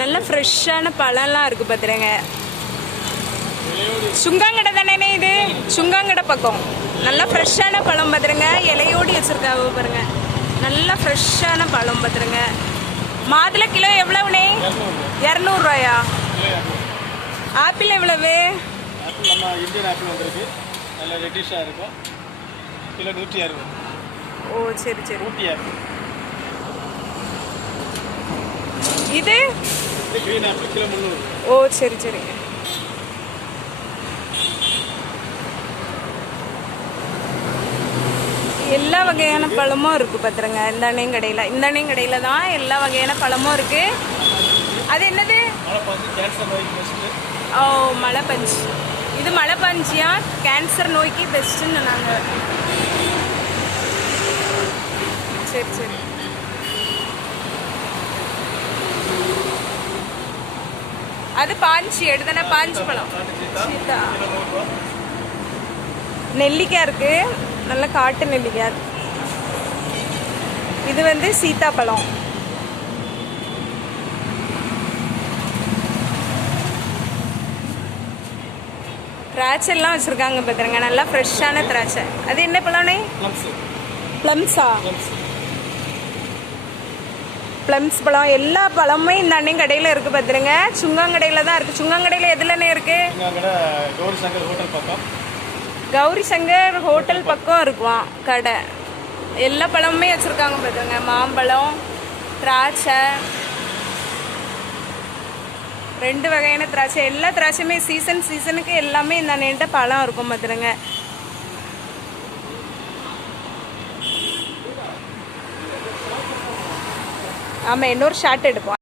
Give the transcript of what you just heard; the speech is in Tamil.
நல்ல ஃப்ரெஷ்ஷான பழம்லாம் இருக்கு பார்த்துருங்க சுங்காங்கடை தானே இது? சுங்காங்கடை பக்கம். நல்லா ஃப்ரெஷ்ஷான பழம் பார்த்துருங்க இலையோடி வச்சுருக்காங்க பாருங்க. நல்லா ஃப்ரெஷ்ஷான பழம் பார்த்துருங்க மாதுளை கிலோ எவ்வளவுனே இரநூறுவாயா? ஆப்பிள் எவ்வளவு? ஆப்பிள் நம்ம இந்தியன் ஆப்பிள் வந்திருக்கு. நல்ல ரெட்டிஷாக இருக்கும். கிலோ நூற்றி அறுபது. ஓ சரி சரி. இது? ஓ சரி சரி. எல்லா வகையான பழமும் இருக்கு பார்த்துருங்க இந்த அண்ணையும் கடையில். இந்த அண்ணையும் கடையில் தான் எல்லா வகையான பழமும் இருக்கு. அது என்னது? ஓ மலை பஞ்சு. இது மலை பஞ்சியா? கேன்சர் நோய்க்கு பெஸ்ட்டுன்னு சொன்னாங்க. சரி சரி அது பாஞ்சி எடுத்தானே பாஞ்சி பழம் சீதா நெல்லிக்காய் இருக்கு நல்ல காட்டு நெல்லிக்காய். இது வந்து சீத்தாப்பழம் திராட்சை எல்லாம் வச்சிருக்காங்க பார்த்துருங்க நல்லா ஃப்ரெஷ்ஷான திராட்சை அது என்ன பழம்னே ப்ளம்ஸு ப்ளம்ஸா பழம் எல்லா பழமுமே இந்த அன்னையும் கடையில் இருக்குது பார்த்துருங்க. சுங்காங்கடையில் தான் இருக்குது சுங்காங்கடையில் எதுலண்ணே இருக்குது கௌரி சங்கர் ஹோட்டல் பக்கம். இருக்குவான் கடை. எல்லா பழமுமே வச்சுருக்காங்க பார்த்துருங்க. மாம்பழம் திராட்சை ரெண்டு வகையான திராட்சை. எல்லா திராட்சையுமே சீசன் சீசனுக்கு எல்லாமே இந்த அன்னையிட்ட பழம் இருக்கும் பார்த்துருங்க. ஆமாம் இன்னொரு ஷார்ட் எடுப்போம்.